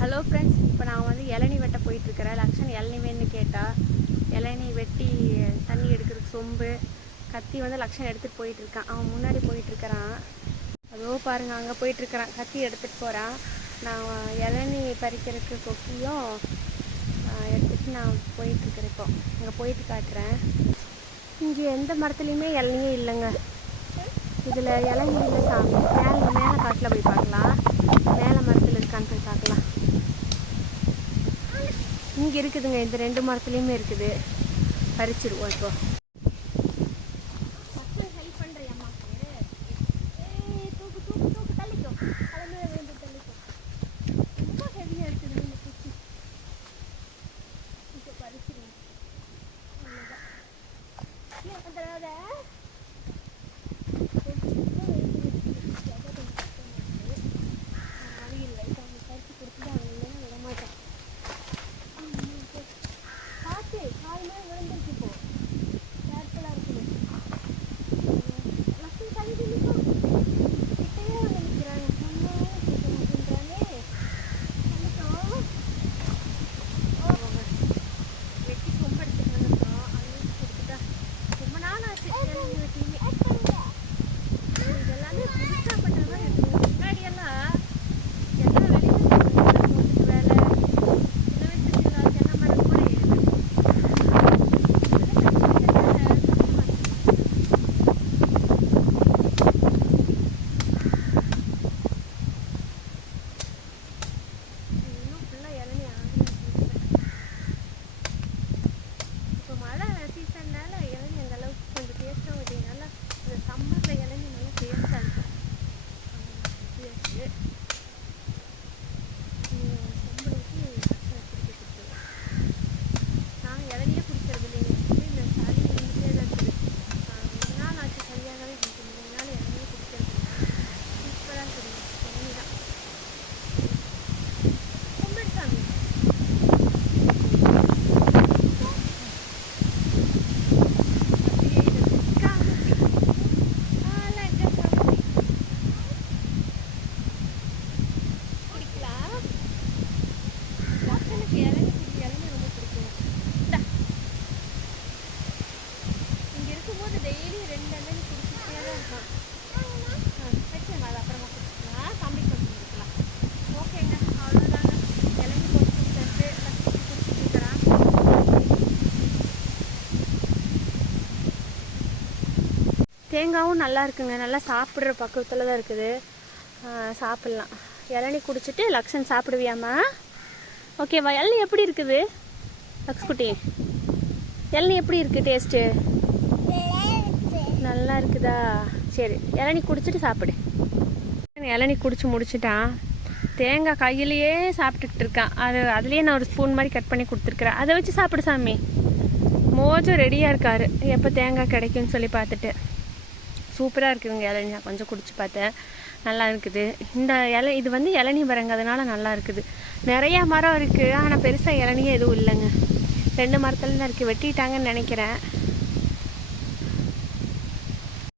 Hello friends இப்போ நான் வந்து இளநீ வெட்ட போயிட்டுருக்கிறேன். லக்ஷன் இளநீ வேணும்னு கேட்டால் இளநீ வெட்டி தண்ணி எடுக்கிறதுக்கு சொம்பு கத்தி வந்து லக்ஷன் எடுத்துகிட்டு போயிட்டுருக்கான். அவன் முன்னாடி போயிட்டுருக்கிறான். அதோ பாருங்க அங்கே போயிட்டுருக்கிறான். கத்தி எடுத்துகிட்டு போகிறான் நான் இளநீ பறிக்கிறதுக்கு கொக்கியும் எடுத்துகிட்டு நான் போயிட்டுருக்கிறேன் இப்போ. அங்கே போயிட்டு காட்டுறேன். இங்கே எந்த மரத்துலேயுமே இளநியே இல்லைங்க. இதில் இளநி இல்லை சாமி. மேலே மேலே காட்டில் போய் பார்க்கலாம் மேலே மரத்தில் இருக்கான்னு போய் பார்க்கலாம் இங்கே இருக்குதுங்க. இந்த ரெண்டு மரத்துலேயுமே இருக்குது. பறிச்சிருவோம் இப்போ. sit down with me. ரெண்டு இளநீ குடிச்சிட்டே தான் இருக்கான். வச்சுருங்க அது அப்புறமா ஓகேங்க அவ்வளோதாங்க இளநீ போட்டு கொடுத்துட்டு குடிச்சிட்டு இருக்கிறான். தேங்காவும் நல்லா இருக்குங்க. நல்லா சாப்பிட்ற பக்குவத்தில் தான் இருக்குது. சாப்பிட்லாம். இளநி குடிச்சிட்டு லக்ஷன் சாப்பிடுவியாம்மா? ஓகேவா? இளநீ எப்படி இருக்குது? லக்ஸ் குட்டி இளநீ எப்படி இருக்குது டேஸ்ட்டு நல்லா இருக்குதா சரி இளநீ குடிச்சிட்டு சாப்பிடு. இளநீ குடிச்சு முடிச்சிட்டான் தேங்காய் கையிலேயே சாப்பிட்டுட்டு இருக்கான் அது அதுலேயே நான் ஒரு ஸ்பூன் மாதிரி கட் பண்ணி கொடுத்துருக்குறேன். அதை வச்சு சாப்பிடு சாமி. மோஜும் ரெடியாக இருக்காரு. எப்போ தேங்காய் கிடைக்கும்னு சொல்லி பார்த்துட்டு. சூப்பராக இருக்குதுங்க இளநி. நான் கொஞ்சம் குடிச்சு பார்த்தேன். நல்லா இருக்குது. இந்த இலை இது வந்து இளநீ மரங்க அதனால நல்லா இருக்குது. நிறையா மரம் இருக்குது ஆனால் பெருசாக இளநியே எதுவும் இல்லைங்க. ரெண்டு மரத்துல தான் இருக்குது வெட்டிட்டாங்கன்னு நினைக்கிறேன்.